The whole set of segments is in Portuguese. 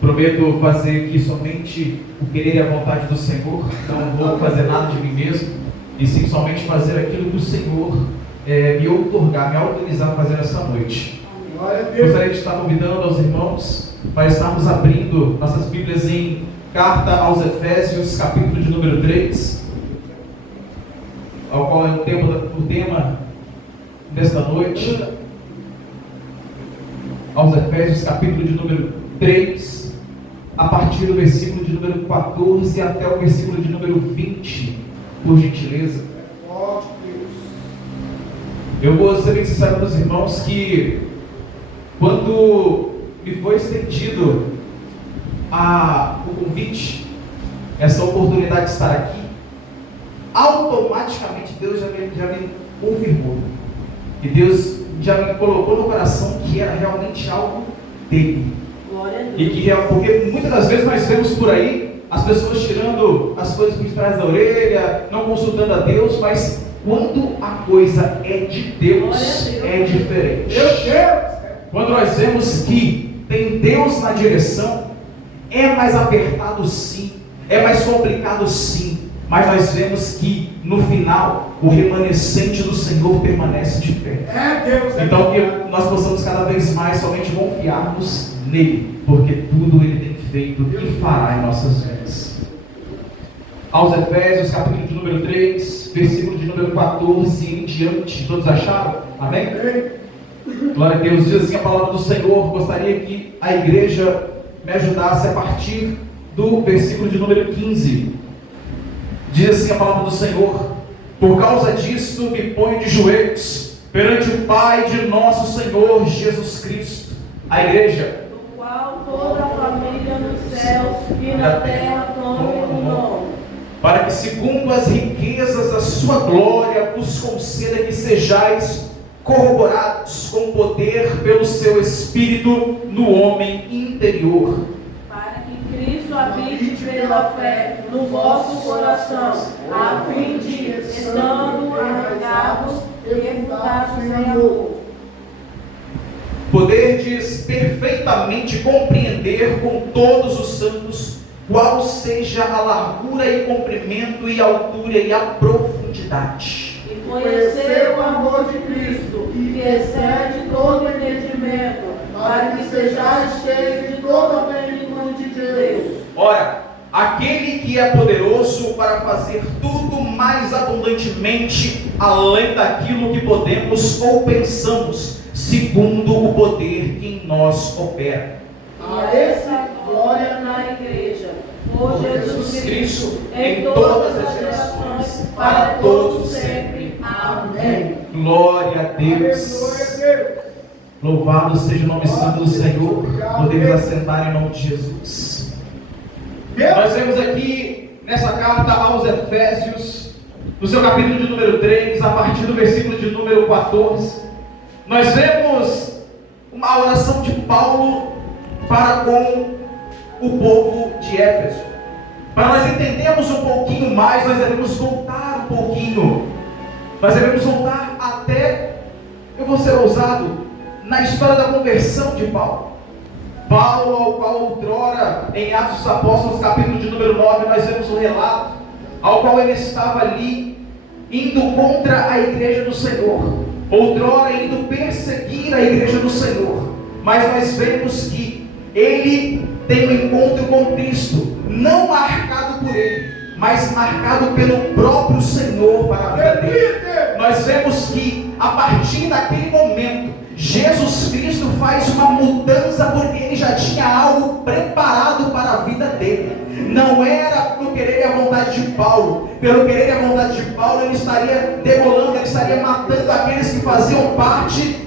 Prometo fazer aqui somente o querer e a vontade do Senhor. Não vou fazer nada de mim mesmo, e sim somente fazer aquilo que o Senhor me outorgar, me autorizar a fazer essa noite. Gostaria de estar convidando aos irmãos para estarmos abrindo nossas Bíblias em Carta aos Efésios, capítulo de número 3, ao qual é o tema desta noite. Aos Efésios, capítulo de número 3, a partir do versículo de número 14 até o versículo de número 20, por gentileza. Eu vou ser bem sincero para os irmãos que, quando me foi estendido o convite, essa oportunidade de estar aqui, automaticamente Deus já me confirmou, e Deus já me colocou no coração que era realmente algo dele. E que porque muitas das vezes nós vemos por aí as pessoas tirando as coisas por trás da orelha, não consultando a Deus, mas quando a coisa é de Deus, é diferente. Quando nós vemos que tem Deus na direção, é mais apertado sim, é mais complicado sim, mas nós vemos que no final o remanescente do Senhor permanece de pé. Então que nós possamos cada vez mais somente confiarmos nele, porque tudo ele tem feito e fará em nossas vidas. Aos Efésios, capítulo de número 3, versículo de número 14 em diante. Todos acharam? Amém? Glória a Deus. Diz assim a palavra do Senhor. Gostaria que a igreja me ajudasse a partir do versículo de número 15. Diz assim a palavra do Senhor: por causa disso me ponho de joelhos perante o Pai de nosso Senhor Jesus Cristo. A igreja, do qual toda a família nos céus e na terra clame o nome, para que segundo as riquezas da sua glória vos conceda que sejais corroborados com poder pelo seu Espírito no homem interior, para que Cristo habite pela fé no vosso coração, a fim de, estando arraigados e fundados em amor, poderdes perfeitamente compreender com todos os santos qual seja a largura e comprimento e altura e a profundidade, e conhecer o amor de Cristo, que excede todo entendimento, para que sejais cheios de toda a plenitude de Deus. Ora, aquele que é poderoso para fazer tudo mais abundantemente além daquilo que podemos ou pensamos, segundo o poder que em nós opera. A essa glória na igreja, por Jesus Cristo, em todas as gerações, para todos sempre. Amém. Glória a Deus. Louvado seja o nome santo do Senhor. Podemos assentar em nome de Jesus. Nós vemos aqui nessa carta aos Efésios, no seu capítulo de número 3, a partir do versículo de número 14, nós vemos uma oração de Paulo para com o povo de Éfeso. Para nós entendermos um pouquinho mais, nós devemos voltar um pouquinho. Nós devemos voltar até, eu vou ser ousado, na história da conversão de Paulo. Paulo, ao qual outrora, em Atos dos Apóstolos, capítulo de número 9, nós vemos um relato, ao qual ele estava ali, indo contra a igreja do Senhor, outrora indo perseguir a igreja do Senhor, mas nós vemos que ele tem um encontro com Cristo, não marcado por ele, mas marcado pelo próprio Senhor para a vida dele. Nós vemos que a partir daquele momento, Jesus Cristo faz uma mudança, porque ele já tinha algo preparado para a vida dele. Não era pelo querer e a vontade de Paulo. Pelo querer e a vontade de Paulo, ele estaria degolando, ele estaria matando aqueles que faziam parte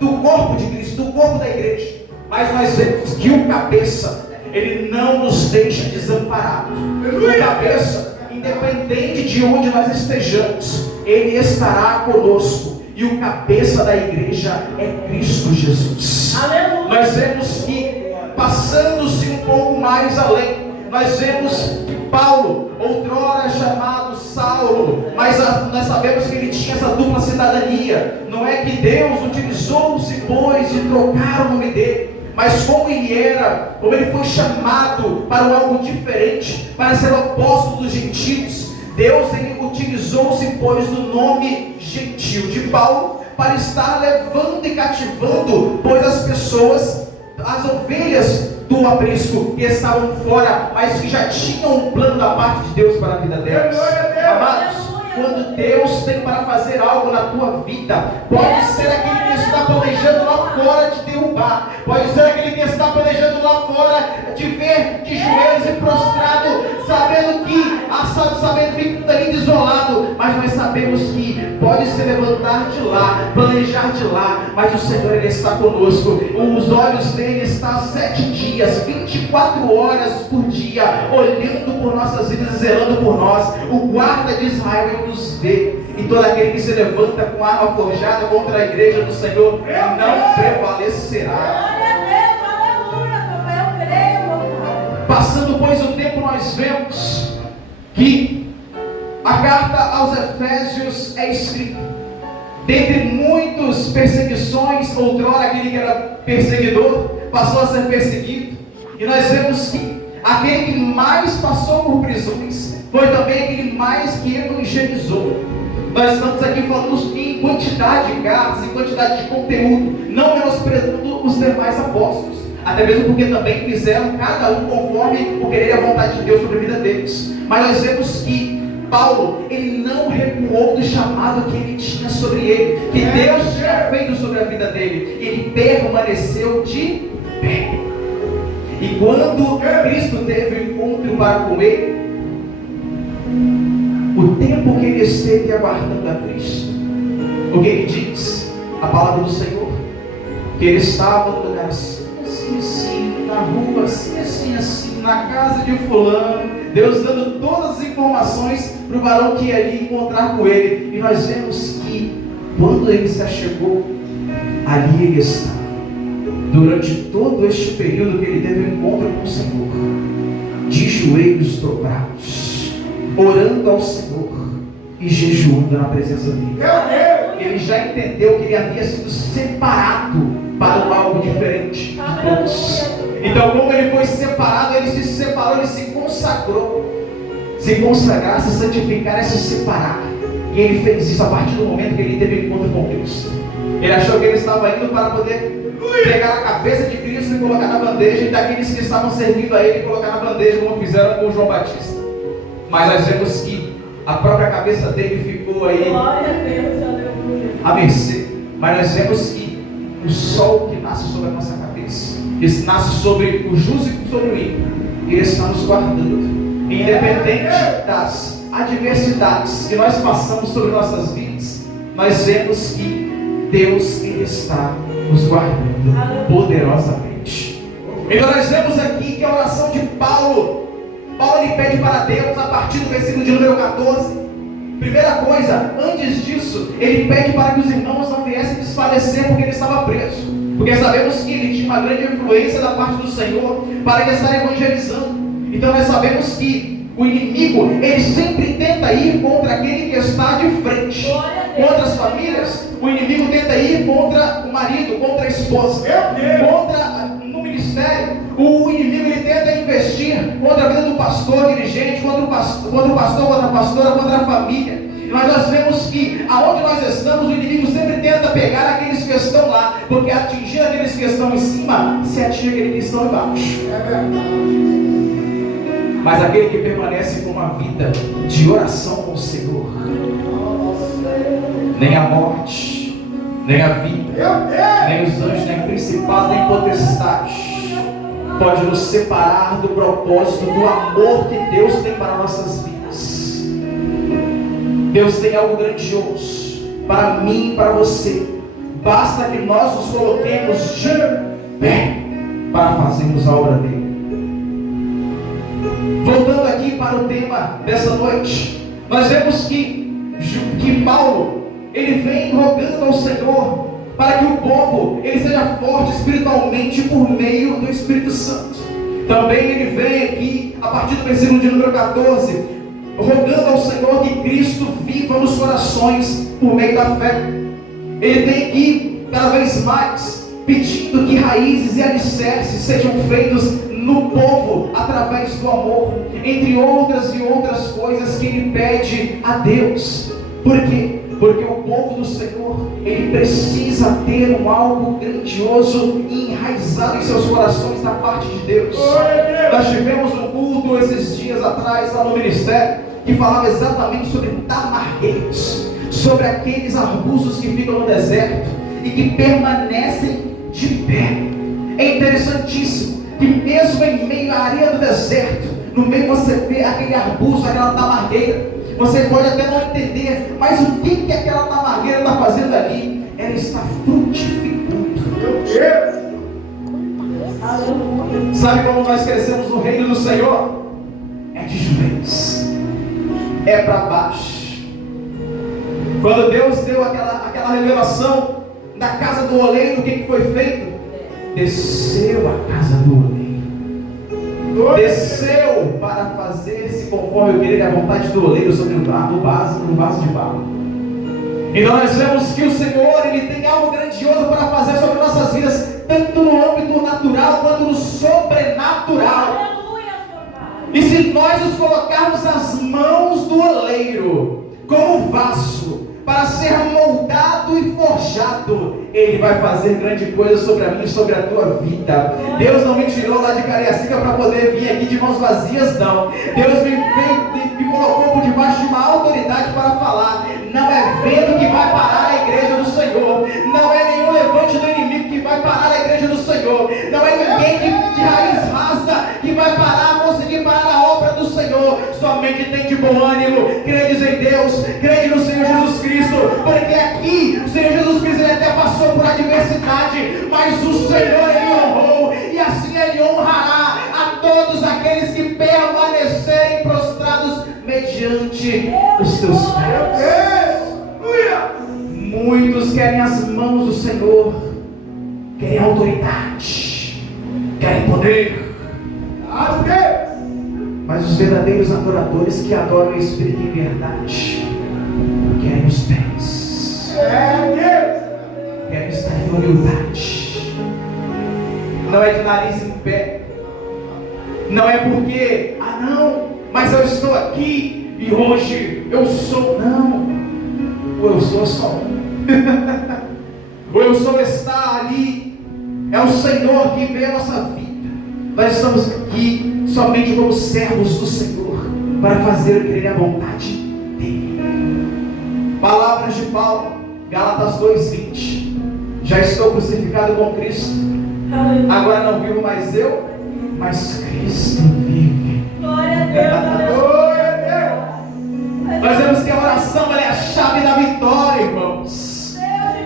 do corpo de Cristo, do corpo da igreja. Mas nós vemos que o cabeça, ele não nos deixa desamparados. O cabeça, independente de onde nós estejamos, ele estará conosco. E o cabeça da igreja é Cristo Jesus. Aleluia. Nós vemos que, passando-se um pouco mais além, nós vemos que Paulo, outrora chamado Saulo, mas nós sabemos que ele tinha essa dupla cidadania. Não é que Deus utilizou-se, pois, de trocar o nome dele, mas como ele foi chamado para algo diferente, para ser o apóstolo dos gentios, Deus ele utilizou-se, pois, do nome gentil de Paulo, para estar levando e cativando, pois as pessoas, as ovelhas do aprisco que estavam fora, mas que já tinham um plano da parte de Deus para a vida delas. Amados, quando Deus tem para fazer algo na tua vida, pode ser aquele que está planejando lá fora te derrubar, pode ser aquele que está planejando lá fora te ver de joelhos e prostrado, sabendo que fica ainda isolado, mas nós sabemos que pode se levantar de lá, planejar de lá, mas o Senhor ele está conosco, os olhos dele estão 7 dias, 24 horas por dia, olhando por nossas vidas e zelando por nós. O guarda de Israel ele nos vê, e todo aquele que se levanta com arma forjada contra a igreja do Senhor não prevalecerá. Passando, pois, o tempo, nós vemos que a carta aos Efésios é escrita dentre muitas perseguições. Outrora aquele que era perseguidor passou a ser perseguido, e nós vemos que aquele que mais passou por prisões foi também aquele mais que evangelizou. Nós estamos aqui falando em quantidade de cartas, em quantidade de conteúdo, não menosprezando os demais apóstolos, até mesmo porque também fizeram cada um conforme o querer e a vontade de Deus sobre a vida deles. Mas nós vemos que Paulo, ele não recuou do chamado que ele tinha sobre ele, que Deus tinha feito sobre a vida dele. Ele permaneceu de pé. E quando Cristo teve um encontro para com ele, o tempo que ele esteve aguardando a Cristo, o que ele diz? A palavra do Senhor, que ele estava no lugar assim, na rua, assim, na casa de fulano, Deus dando todas as informações para o varão que ia ali encontrar com ele. E nós vemos que quando ele se achegou, ali ele estava. Durante todo este período que ele teve um encontro com o Senhor, de joelhos dobrados, orando ao Senhor e jejuando na presença dele. Ele já entendeu que ele havia sido separado para algo diferente de todos. Então, como ele foi separado, ele se separou, ele se consagrou. Se consagrar, se santificar é se separar. E ele fez isso a partir do momento que ele teve encontro com Cristo. Ele achou que ele estava indo para poder pegar a cabeça de Cristo e colocar na bandeja, e daqueles que estavam servindo a ele colocar na bandeja, como fizeram com João Batista. Mas nós vemos que a própria cabeça dele ficou aí à mercê. Mas nós vemos que o sol que nasce sobre a nossa cabeça, ele nasce sobre o justo e sobre o ímpio, ele está nos guardando. Independente das adversidades que nós passamos sobre nossas vidas, nós vemos que Deus ele está nos guardando poderosamente. Então nós vemos aqui que a oração de Paulo ele pede para Deus, a partir do versículo de número 14. Primeira coisa, antes disso, ele pede para que os irmãos não viessem desfalecer porque ele estava preso, porque sabemos que ele tinha uma grande influência da parte do Senhor para ele estar evangelizando. Então nós sabemos que o inimigo, ele sempre tenta ir contra aquele que está de frente. Contra as famílias, o inimigo tenta ir contra o marido, contra a esposa, no ministério, o inimigo ele tenta investir contra a vida do pastor, dirigente, contra o pastor, contra a pastora, contra a família. Mas nós vemos que aonde nós estamos, o inimigo sempre tenta pegar aqueles que estão lá, porque atingir aqueles que estão em cima, se atinge aqueles que estão embaixo. Mas aquele que permanece com uma vida de oração com o Senhor, nem a morte, nem a vida, nem os anjos, nem principados, nem potestades pode nos separar do propósito, do amor que Deus tem para nossas vidas. Deus tem algo grandioso para mim e para você. Basta que nós nos coloquemos de pé para fazermos a obra dele. Voltando aqui para o tema dessa noite, nós vemos que Paulo ele vem rogando ao Senhor para que o povo ele seja forte espiritualmente por meio do Espírito Santo. Também ele vem aqui a partir do versículo de número 14, rogando ao Senhor que Cristo viva nos corações por meio da fé. Ele tem que cada vez mais pedindo que raízes e alicerces sejam feitos no povo através do amor, entre outras e outras coisas que ele pede a Deus. Por quê? Porque o povo do Senhor, ele precisa ter um algo grandioso e enraizado em seus corações da parte de Deus. Nós tivemos um culto esses dias atrás lá no ministério que falava exatamente sobre tamargueiros, sobre aqueles arbustos que ficam no deserto e que permanecem de pé. É interessantíssimo que mesmo em meio à areia do deserto, no meio você vê aquele arbusto, aquela tamargueira. Você pode até não entender, mas o que aquela tamargueira está fazendo ali? Ela está frutificando. Sabe como nós crescemos no reino do Senhor? É de joelhos, é para baixo. Quando Deus deu aquela revelação da casa do oleiro, o que foi feito? Desceu a casa do oleiro, desceu para fazer-se conforme o querer e a vontade do oleiro sobre um vaso de barro. Então nós vemos que o Senhor, ele tem algo grandioso para fazer sobre nossas vidas, tanto no âmbito natural quanto no sobrenatural. E se nós nos colocarmos nas mãos do oleiro como vaso para ser moldado e forjado, Ele vai fazer grande coisa sobre a minha e sobre a tua vida. Deus não me tirou lá de Cariacica para poder vir aqui de mãos vazias, não. Deus me colocou por debaixo de uma autoridade para falar. Não é vento que vai parar a igreja do Senhor, não é nenhum levante do inimigo que vai parar a igreja do Senhor, não é ninguém de raiz rasa que vai conseguir parar a obra do Senhor. Somente tem de bom ânimo, credes em Deus, crede no Senhor Jesus Cristo, porque aqui o Senhor Jesus Cristo, ele até passou por adversidade, mas o Senhor, ele honrou, e assim ele honrará a todos aqueles que permanecerem prostrados mediante os teus pés. Muitos querem as mãos do Senhor, querem autoridade, querem poder, mas os verdadeiros adoradores que adoram o Espírito em verdade querem os pés, querem estar em humildade. Não é de nariz em pé, não é porque, não, mas eu estou aqui e hoje eu sou, não. O eu sou só um. O eu sou está ali. É o Senhor que vê a nossa vida. Nós estamos aqui somente como servos do Senhor, para fazer o que Ele é a vontade dEle. Palavras de Paulo, Gálatas 2:20. Já estou crucificado com Cristo. Agora não vivo mais eu, mas Cristo vive. Glória a Deus. Nós vemos que a oração é a chave da vitória, irmãos.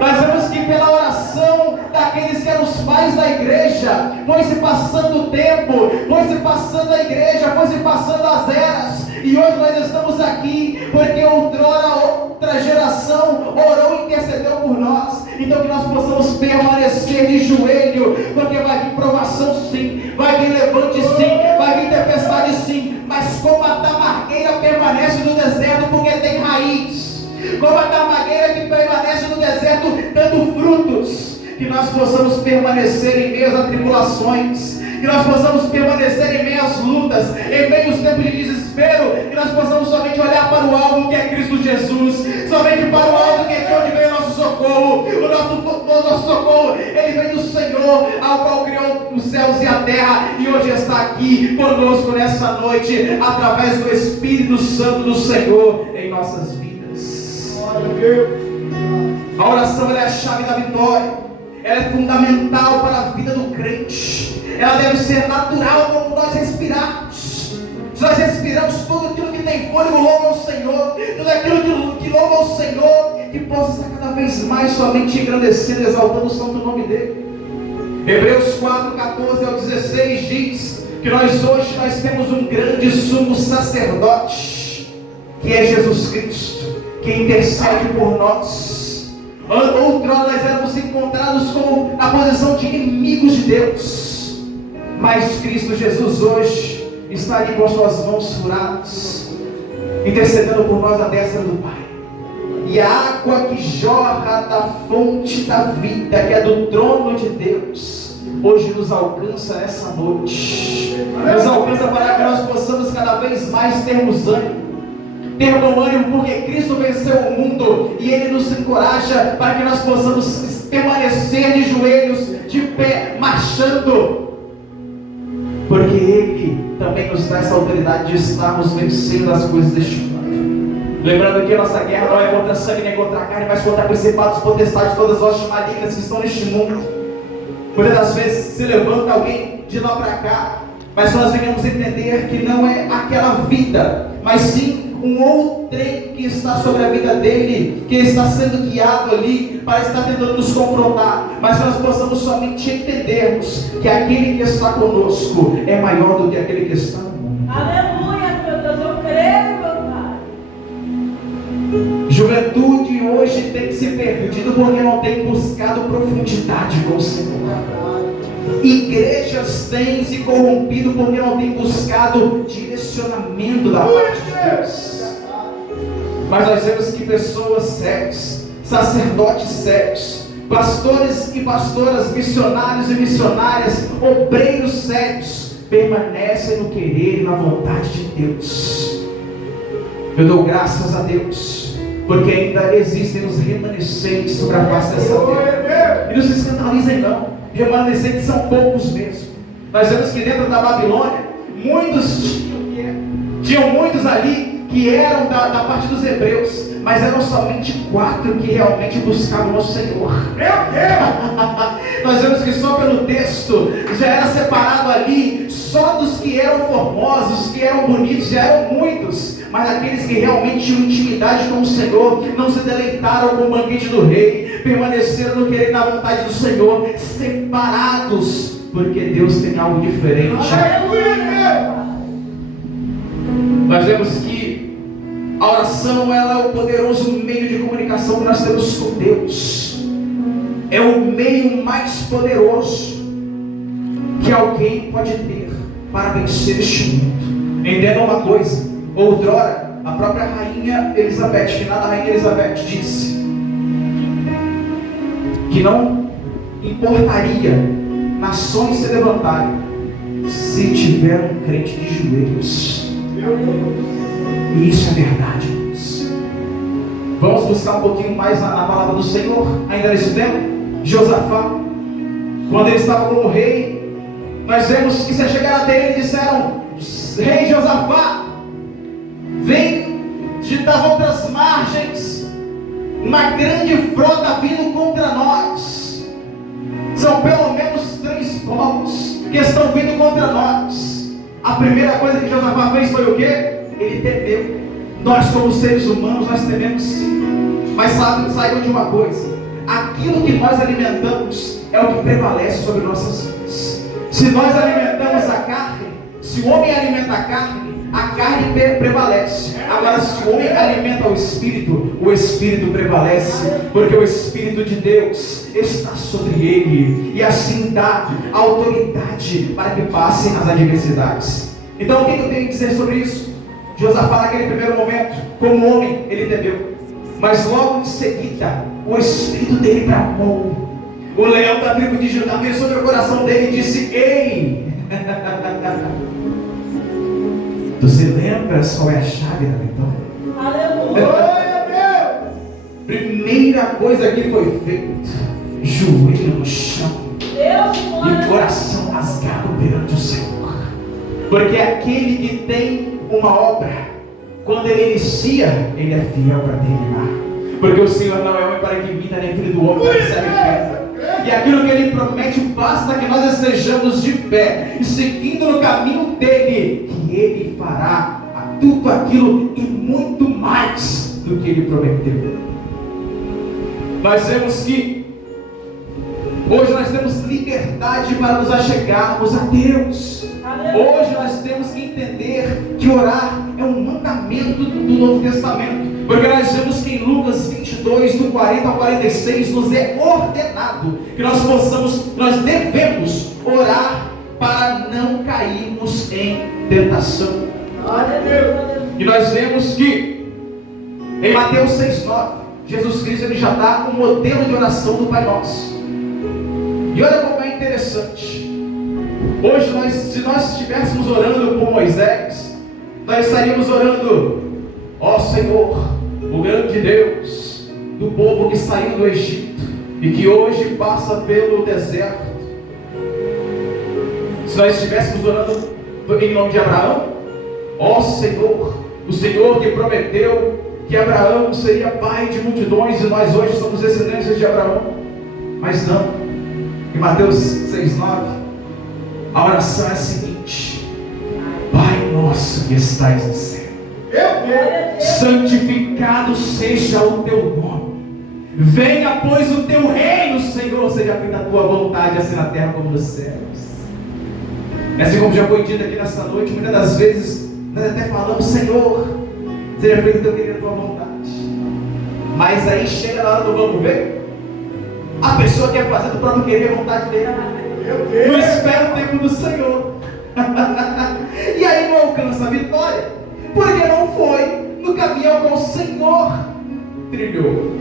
Nós vemos que pela oração daqueles que eram os pais da igreja, foi se passando o tempo, foi se passando a igreja, foi se passando as eras, e hoje nós estamos aqui porque outra geração orou e intercedeu por nós. Então que nós possamos permanecer de joelho, porque vai vir provação sim, vai vir levante sim, vai vir tempestade sim, mas como a tamargueira permanece no deserto porque tem raiz, como a tamargueira que permanece no deserto dando frutos, que nós possamos permanecer em meio às tribulações, que nós possamos permanecer em meio às lutas, em meio aos tempos de desespero, que nós possamos somente olhar para o alto que é Cristo Jesus, somente para o alto que é de onde vem o nosso socorro. O nosso socorro, ele vem do Senhor, ao qual criou os céus e a terra, e hoje está aqui conosco nessa noite, através do Espírito Santo do Senhor em nossas vidas. A oração é a chave da vitória, ela é fundamental para a vida do crente. Ela deve ser natural como nós respirarmos. Se nós respiramos, tudo aquilo que tem fôlego louva ao Senhor, tudo aquilo que louva ao Senhor, que possa estar cada vez mais somente engrandecendo, exaltando o santo nome dEle. Hebreus 4:14-16 diz que hoje temos um grande sumo sacerdote, que é Jesus Cristo, que intercede por nós. Outrora nós éramos encontrados como na posição de inimigos de Deus, mas Cristo Jesus hoje está ali com suas mãos furadas, intercedendo por nós à destra do Pai. e a água que jorra da fonte da vida, que é do trono de Deus, hoje nos alcança nessa noite. Nos alcança para que nós possamos cada vez mais termos ânimo. Ter bom ânimo, porque Cristo venceu o mundo e Ele nos encoraja para que nós possamos permanecer de joelhos, de pé, marchando, porque Ele também nos dá essa autoridade de estarmos vencendo as coisas deste mundo. Lembrando que a nossa guerra não é contra sangue nem contra a carne, mas contra principados, potestades, todas as hostes malignas que estão neste mundo. Muitas das vezes se levanta alguém de lá para cá, mas nós devemos entender que não é aquela vida, mas sim um outrem que está sobre a vida dele, que está sendo guiado ali, para estar tentando nos confrontar, mas nós possamos somente entendermos que aquele que está conosco é maior do que aquele que está no mundo. Aleluia, meu Deus, eu creio, meu Pai. Juventude hoje tem se perdido porque não tem buscado profundidade com o Senhor. Igrejas têm se corrompido porque não têm buscado direcionamento da parte de Deus. Mas nós vemos que pessoas sérias, sacerdotes sérios, pastores e pastoras, missionários e missionárias, obreiros sérios, permanecem no querer e na vontade de Deus. Eu dou graças a Deus, porque ainda existem os remanescentes sobre a face dessa terra. E não se escandalizem não, remanescentes são poucos mesmo. Nós vemos que dentro da Babilônia, muitos tinham muitos ali que eram da parte dos hebreus, mas eram somente 4 que realmente buscavam o Senhor. Nós vemos que só pelo texto já era separado ali, só dos que eram formosos, que eram bonitos, já eram muitos, mas aqueles que realmente tinham intimidade com o Senhor, não se deleitaram com o banquete do rei, permaneceram no querer e na vontade do Senhor, separados, porque Deus tem algo diferente. Nós vemos que a oração, ela é o poderoso meio de comunicação que nós temos com Deus. É o meio mais poderoso que alguém pode ter para vencer este mundo. Entenda uma coisa: outrora, a própria rainha Elizabeth, finada rainha Elizabeth, disse que não importaria nações se levantarem se tiver um crente de joelhos. E isso é verdade, irmãos. Vamos buscar um pouquinho mais na palavra do Senhor, ainda nesse tempo. Josafá, quando ele estava como rei, nós vemos que se chegaram até ele e disseram: Rei Josafá, vem das outras margens uma grande frota vindo contra nós. São pelo menos 3 povos que estão vindo contra nós. A primeira coisa que Josafá fez foi o quê? Ele temeu. Nós, como seres humanos, nós tememos sim. Mas saibam de uma coisa: aquilo que nós alimentamos é o que prevalece sobre nossas vidas. Se nós alimentamos a carne, se o homem alimenta a carne prevalece. Agora, se o homem alimenta o Espírito prevalece, porque o Espírito de Deus está sobre ele, e assim dá autoridade para que passem as adversidades. Então, o que eu tenho que dizer sobre isso? Josafá, naquele primeiro momento, como homem, ele temeu, mas logo em seguida, o Espírito dele bramou. O leão da tribo de Judá veio sobre o coração dele e disse: Ei, tu se lembras qual é a chave da vitória? Aleluia! Primeira coisa que foi feita: joelho no chão e coração rasgado perante o Senhor. Porque aquele que tem uma obra, quando ele inicia, ele é fiel para terminar. Porque o Senhor não é homem para que minta, nem filho do homem para que se arrependa. E aquilo que ele promete, basta que nós estejamos de pé e seguindo no caminho dele, que ele fará tudo aquilo e muito mais do que ele prometeu. Nós vemos que hoje nós temos liberdade para nos achegarmos a Deus. Hoje nós temos que entender que orar é um mandamento do Novo Testamento. Porque nós vemos que em Lucas 22, do 40 ao 46, nos é ordenado que nós devemos orar para não cairmos em tentação. E nós vemos que em Mateus 6,9, Jesus Cristo ele já dá um modelo de oração do Pai Nosso. E olha como é interessante. Hoje, se nós estivéssemos orando por Moisés, nós estaríamos orando: ó Senhor, o grande Deus do povo que saiu do Egito e que hoje passa pelo deserto. Se nós estivéssemos orando em nome de Abraão, ó Senhor, o Senhor que prometeu que Abraão seria pai de multidões e nós hoje somos descendentes de Abraão. Mas não. Em Mateus 6,9, a oração é a seguinte: Pai nosso que estais no céu, santificado seja o teu nome, venha pois o teu reino, Senhor, seja feita a tua vontade, assim na terra como nos céus. Assim como já foi dito aqui nesta noite, muitas das vezes nós até falamos: Senhor, seja feito o teu querer, a tua vontade. Mas aí chega na hora do vamos ver, a pessoa quer fazer do próprio querer a vontade dele, não espera o tempo do Senhor. E aí não alcança a vitória, porque não foi no caminho como o Senhor trilhou.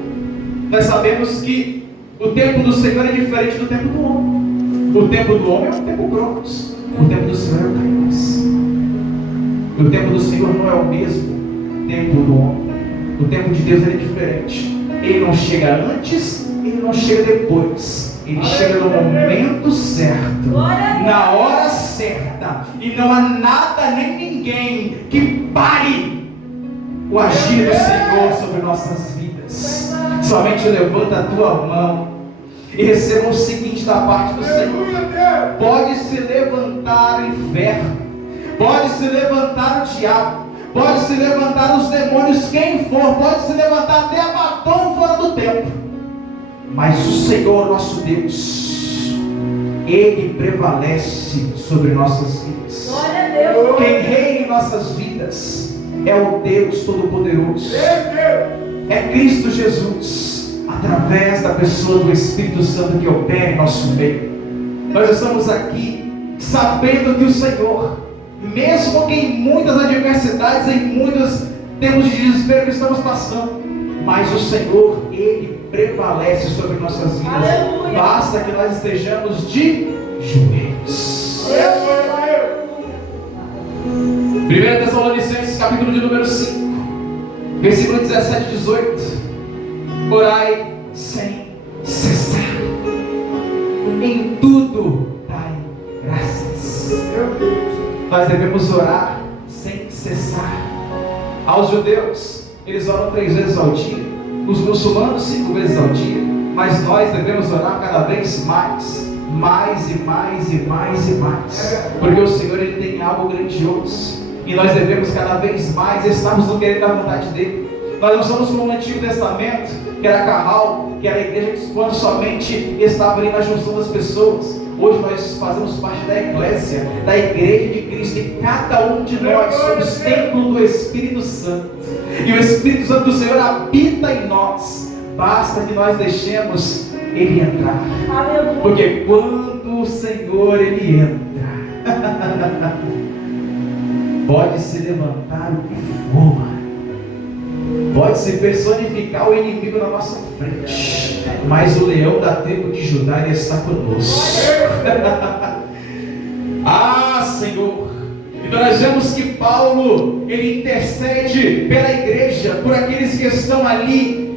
Nós sabemos que o tempo do Senhor é diferente do tempo do homem. O tempo do homem é um tempo cronos, o tempo do Senhor é o kairos. O tempo do Senhor não é o mesmo tempo do homem. O tempo de Deus é diferente. Ele não chega antes, ele não chega depois. Ele chega no momento certo, na hora certa. E não há nada nem ninguém que pare o agir do Senhor sobre nossas vidas. Somente levanta a tua mão e receba o seguinte da parte do Senhor: pode se levantar o inferno, pode se levantar o diabo, pode se levantar os demônios, quem for, pode se levantar até Abaddon fora do tempo, mas o Senhor nosso Deus, Ele prevalece sobre nossas vidas. Quem reina em nossas vidas é o Deus Todo-Poderoso, é Cristo Jesus, através da pessoa do Espírito Santo que opera em nosso meio. Nós estamos aqui sabendo que o Senhor, mesmo que em muitas adversidades, em muitos tempos de desespero que estamos passando, mas o Senhor, Ele prevalece sobre nossas vidas. Aleluia. Basta que nós estejamos de joelhos. 1 Tessalonicenses, capítulo de número 5, versículo 17 e 18. Orai sem cessar, em tudo dai graças. Nós devemos orar sem cessar. Aos judeus, eles oram 3 vezes ao dia, os muçulmanos 5 vezes ao dia, mas nós devemos orar cada vez mais e mais, porque o Senhor Ele tem algo grandioso, e nós devemos cada vez mais estarmos no querer da vontade dEle. Nós não somos como o Antigo Testamento, que era carral, que era a igreja quando somente estava ali na junção das pessoas. Hoje nós fazemos parte da eclésia, da igreja de Cristo, e cada um de nós somos templo do Espírito Santo, e o Espírito Santo do Senhor habita em nós. Basta que nós deixemos Ele entrar. Aleluia. Porque quando o Senhor Ele entra, pode se levantar o que for, pode se personificar o inimigo na nossa frente, mas o leão da tribo de Judá está conosco. Ah, Senhor! Então nós vemos que Paulo, ele intercede pela igreja, por aqueles que estão ali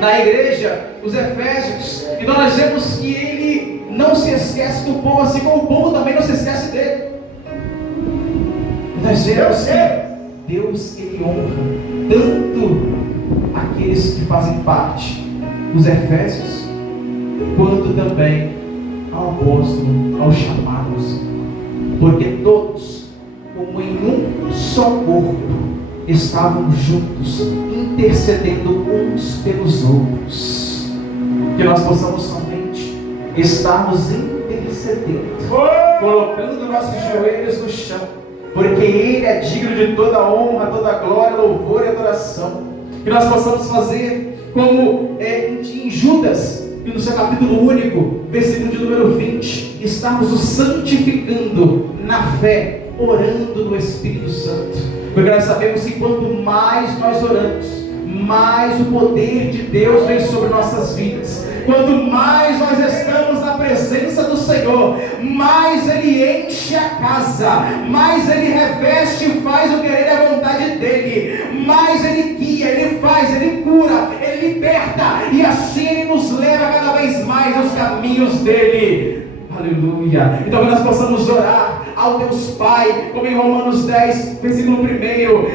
na igreja, os Efésios. Então nós vemos que ele não se esquece do povo, assim como o povo também não se esquece dele. Nós vemos que Deus, Ele honra tanto aqueles que fazem parte, os Efésios, quanto também ao apóstolo, aos chamados, porque todos, como em um só corpo, estavam juntos, intercedendo uns pelos outros. Que nós possamos somente estarmos intercedendo, colocando nossos joelhos no chão, porque Ele é digno de toda honra, toda glória, louvor e adoração. Que nós possamos fazer como em Judas, e no seu capítulo único, versículo de número 20, estarmos nos santificando na fé, orando no Espírito Santo, porque nós sabemos que quanto mais nós oramos, mais o poder de Deus vem sobre nossas vidas. Quanto mais nós estamos na presença do Senhor, mais Ele enche a casa, mais Ele reveste e faz o querer e a vontade dEle, mais Ele guia, Ele faz, Ele cura, Ele liberta, e assim Ele nos leva cada vez mais aos caminhos dEle. Aleluia. Então que nós possamos orar ao Deus Pai, como em Romanos 10, versículo 1,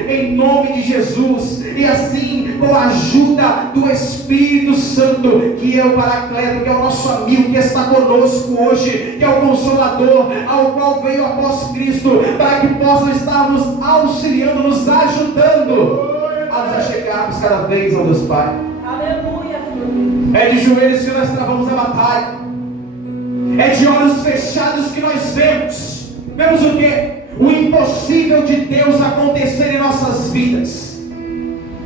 em nome de Jesus, e assim, com a ajuda do Espírito Santo, que é o Paracleto, que é o nosso amigo, que está conosco hoje, que é o Consolador, ao qual veio o apóstolo Cristo, para que possa estar nos auxiliando, nos ajudando a nos achegarmos cada vez ao Deus Pai. Aleluia, Senhor. É de joelhos que nós travamos a batalha. É de olhos fechados que nós vemos o que? O impossível de Deus acontecer em nossas vidas.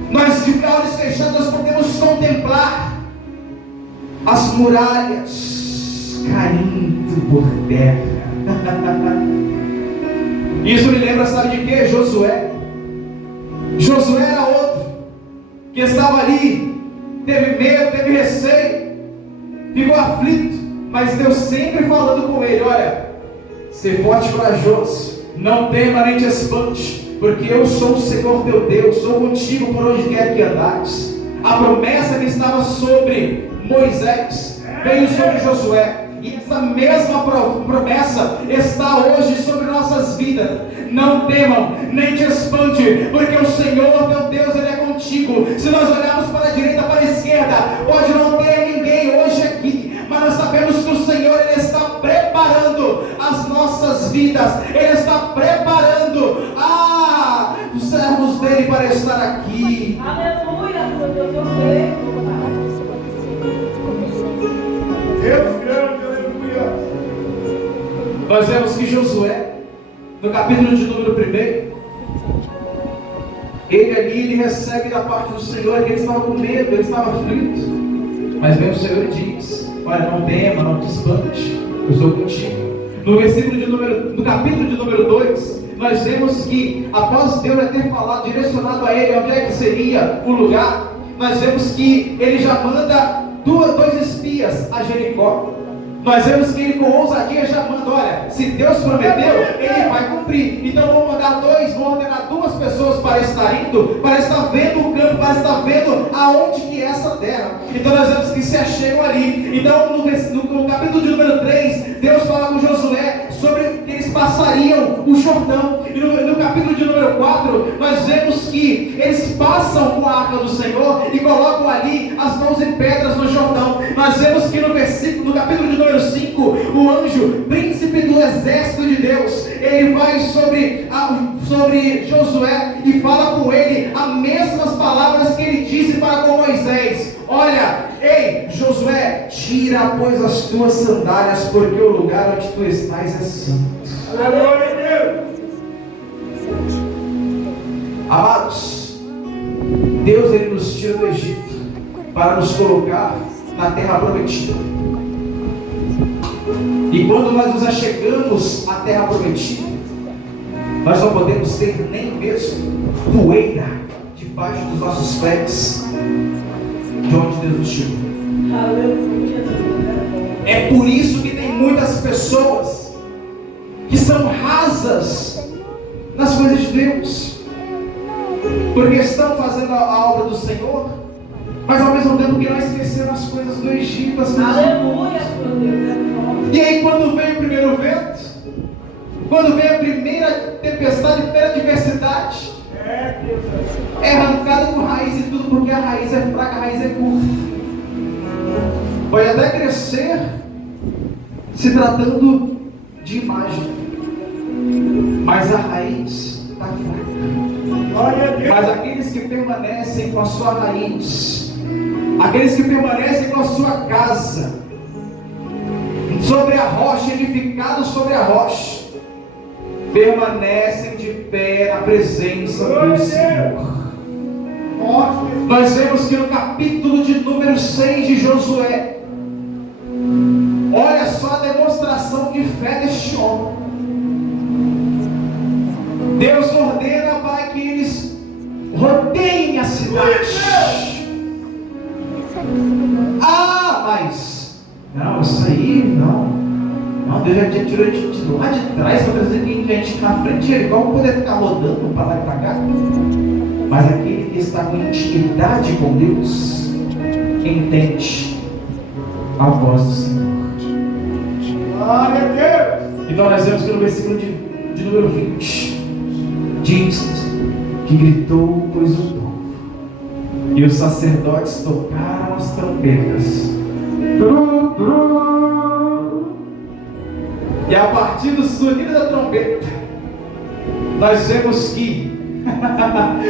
Nós de olhos fechados nós podemos contemplar as muralhas caindo por terra. Isso me lembra, sabe de quê? Josué. Josué era outro que estava ali, teve medo, teve receio, ficou aflito. Mas Deus sempre falando com ele: olha, ser forte e corajoso, não tema nem te espante, porque eu sou o Senhor teu Deus, sou contigo por onde quer que andares. A promessa que estava sobre Moisés veio sobre Josué, e essa mesma promessa está hoje sobre nossas vidas. Não temam, nem te espante, porque o Senhor teu Deus, Ele é contigo. Se nós olharmos para a direita, para a esquerda, pode não ter ninguém hoje aqui, mas nós sabemos que o Senhor, Ele está preparando as nossas vidas, Ele está preparando os servos dEle para estar aqui. Aleluia, meu Deus, eu creio. Deus grande, aleluia. Nós vemos que Josué, no capítulo de número 1, ele recebe da parte do Senhor, que ele estava com medo, ele estava aflito, mas vem o Senhor e diz: olha, não tema, não te espante, eu estou contigo. No capítulo de número 2, nós vemos que após Deus ter falado, direcionado a ele onde é que seria o lugar, nós vemos que ele já manda dois espias a Jericó. Nós vemos que ele com ousadia já manda: olha, se Deus prometeu, Ele vai cumprir. Então vou ordenar duas pessoas para estar indo, para estar vendo o campo, para estar vendo aonde que é essa terra. Então nós vemos que se achegam ali. Então no capítulo de número 3, Deus fala com Josué sobre que eles passariam o Jordão. E no capítulo de número 4, nós vemos que eles passam com a arca do Senhor e colocam ali as 12 pedras no Jordão. Nós vemos que no capítulo de número 5, o anjo, príncipe do exército de Deus, ele vai sobre Josué e fala com ele as mesmas palavras que ele disse para com Moisés: olha, ei Josué, tira pois as tuas sandálias, porque o lugar onde tu estás é santo. Aleluia, Deus. Amados, Deus, Ele nos tira do Egito para nos colocar na terra prometida. E quando nós nos achegamos à terra prometida, nós não podemos ter nem mesmo poeira debaixo dos nossos pés de onde Deus nos tirou. É por isso que tem muitas pessoas que são rasas nas coisas de Deus, porque estão fazendo a obra do Senhor, mas ao mesmo tempo que não esqueceram as coisas do Egito. Aleluia, meu Deus. E aí quando vem o primeiro vento, quando vem a primeira tempestade, a primeira adversidade, é arrancado com raiz e tudo, porque a raiz é fraca, a raiz é curta. Pode até crescer se tratando de imagem, mas a raiz está fraca. Mas aqueles que permanecem com a sua raiz, aqueles que permanecem com a sua casa sobre a rocha, edificados sobre a rocha, permanecem de pé na presença do Senhor. Nós vemos que no capítulo de número 6 de Josué, olha só a demonstração de fé deste homem. Deus ordena para que eles rodeiem a cidade. aí, não. Não, Deus já tirou a gente de lá de trás para trazer a gente na frente de Jericó, para poder ficar rodando para lá e para cá. Mas aquele que está com intimidade com Deus, entende a voz do Senhor. Glória a Deus. Então nós vemos que no versículo de número 20, diz que gritou pois o povo, e os sacerdotes tocaram as trompetas. E a partir do sonido da trompeta, nós vemos que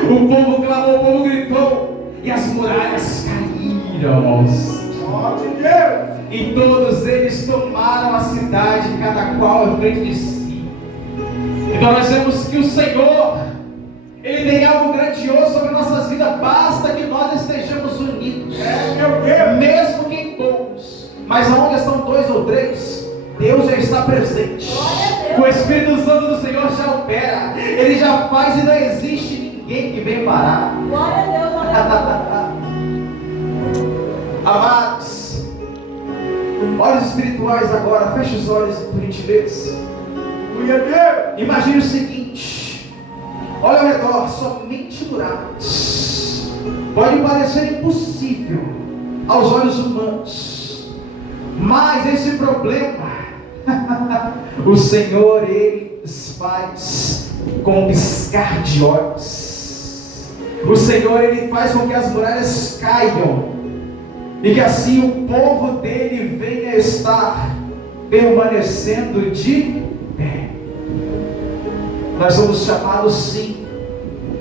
o povo clamou, o povo gritou, e as muralhas caíram Glória a Deus. e todos eles tomaram a cidade, cada qual à frente de si. Então nós vemos que o Senhor, Ele tem algo grandioso sobre nossas vidas, basta que nós estejamos unidos, Meu Deus. mesmo que em poucos, mas onde estão 2 ou 3, Deus já está presente. O Espírito Santo do Senhor já opera, Ele já faz e não existe ninguém que venha parar. Glória a Deus, aleluia. Amados, olhos espirituais agora, feche os olhos por gentileza. Glória a Deus. Imagine o seguinte: olha ao redor, somente muralhas. Pode parecer impossível aos olhos humanos, mas esse problema o Senhor, Ele faz com um piscar de olhos. O Senhor, Ele faz com que as muralhas caiam, e que assim o povo dele venha estar permanecendo de pé. Nós somos chamados sim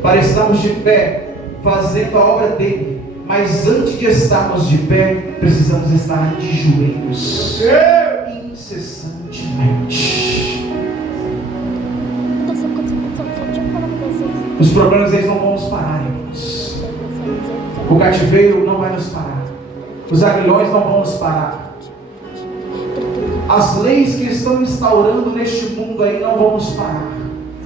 para estarmos de pé, fazendo a obra dele, mas antes de estarmos de pé, precisamos estar de joelhos incessantemente. Os problemas eles não vão nos parar, irmãos. O cativeiro não vai nos parar, os aguilhões não vão nos parar, as leis que estão instaurando neste mundo aí não vão nos parar,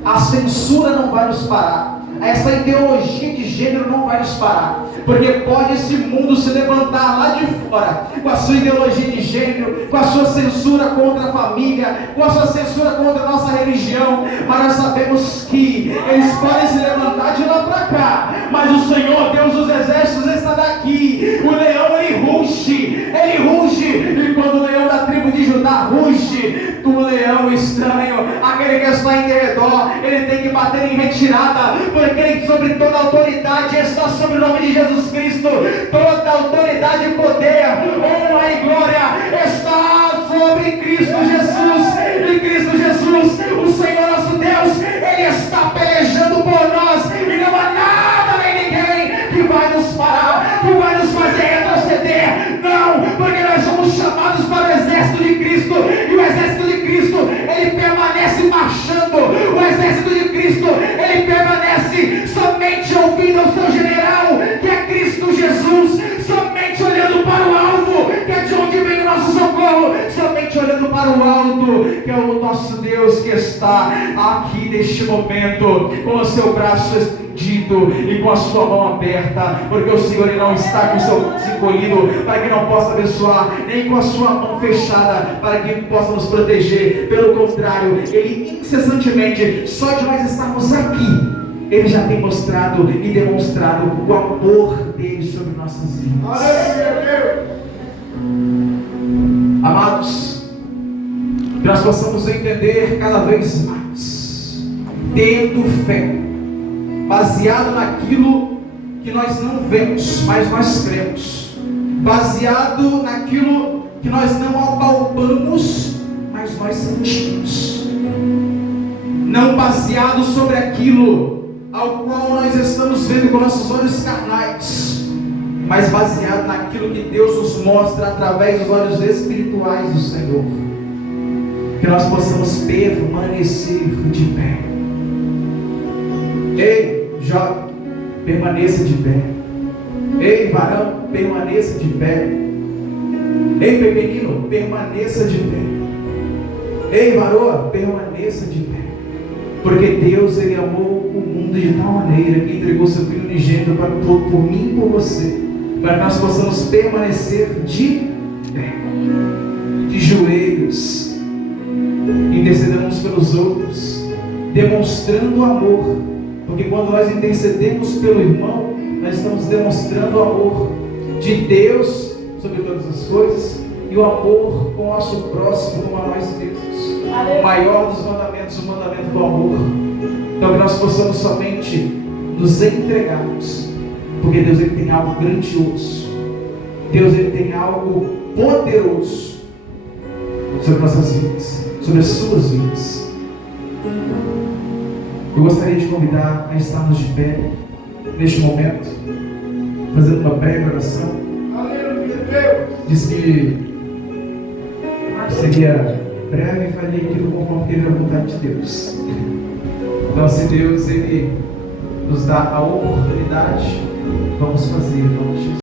a censura não vai nos parar, essa ideologia de gênero não vai nos parar, porque pode esse mundo se levantar lá de fora com a sua ideologia de gênero, com a sua censura contra a família, com a sua censura contra a nossa religião, mas nós sabemos que eles podem se levantar de lá para cá, mas o Senhor, Deus dos exércitos, está daqui. O leão ele ruge, e quando o leão da tribo de Judá ruge, o leão estranho, aquele que está em derredor, ele tem que bater em retirada, porque sobre toda autoridade está sobre o nome de Jesus Cristo, toda autoridade e poder, honra e glória está sobre Cristo Jesus. Em Cristo Jesus, o Senhor nosso Deus, Ele está pelejando por nós, e não há nada nem ninguém que vai nos parar, que vai nos fazer retroceder. Não, porque nós somos chamados para o exército de Cristo, e o exército de Cristo, ele permanece marchando. O exército de Cristo, ele permanece somente ouvindo ao seu general, que é Cristo Jesus, somente olhando para o alvo, que é de onde vem o nosso socorro, somente olhando para o alto, que é o nosso Deus que está aqui neste momento, com o seu braço estendido e com a sua mão aberta, porque o Senhor ele não está com o seu encolhido para que não possa abençoar, nem com a sua mão fechada para que possa nos proteger. Pelo contrário, Ele incessantemente, só de nós estarmos aqui, Ele já tem mostrado e demonstrado o amor dele sobre nossas vidas. Aleluia. Amados, que nós possamos entender cada vez mais, tendo fé, baseado naquilo que nós não vemos, mas nós cremos, baseado naquilo que nós não apalpamos, mas nós sentimos, não baseado sobre aquilo ao qual nós estamos vendo com nossos olhos carnais, mas baseado naquilo que Deus nos mostra através dos olhos espirituais do Senhor. Que nós possamos permanecer de pé. Ei, jovem, permaneça de pé. Ei, varão, permaneça de pé. Ei, pequenino, permaneça de pé. Ei, varoa, permaneça de pé. Porque Deus, Ele amou o mundo de tal maneira que entregou seu Filho unigênito por mim e por você, para que nós possamos permanecer de pé. de joelhos, intercedamos pelos outros, demonstrando amor, porque quando nós intercedemos pelo irmão, nós estamos demonstrando o amor de Deus sobre todas as coisas e o amor com o nosso próximo, como a nós mesmos. O maior dos mandamentos, o mandamento do amor. Então que nós possamos somente nos entregarmos, porque Deus ele tem algo grandioso, Deus ele tem algo poderoso sobre nossas vidas, sobre as suas vidas. Eu gostaria de convidar a estarmos de pé neste momento, fazendo uma breve oração. Diz que seria breve e faria aquilo conforme a vontade de Deus. Então, se Deus ele nos dá a oportunidade, vamos fazer, vamos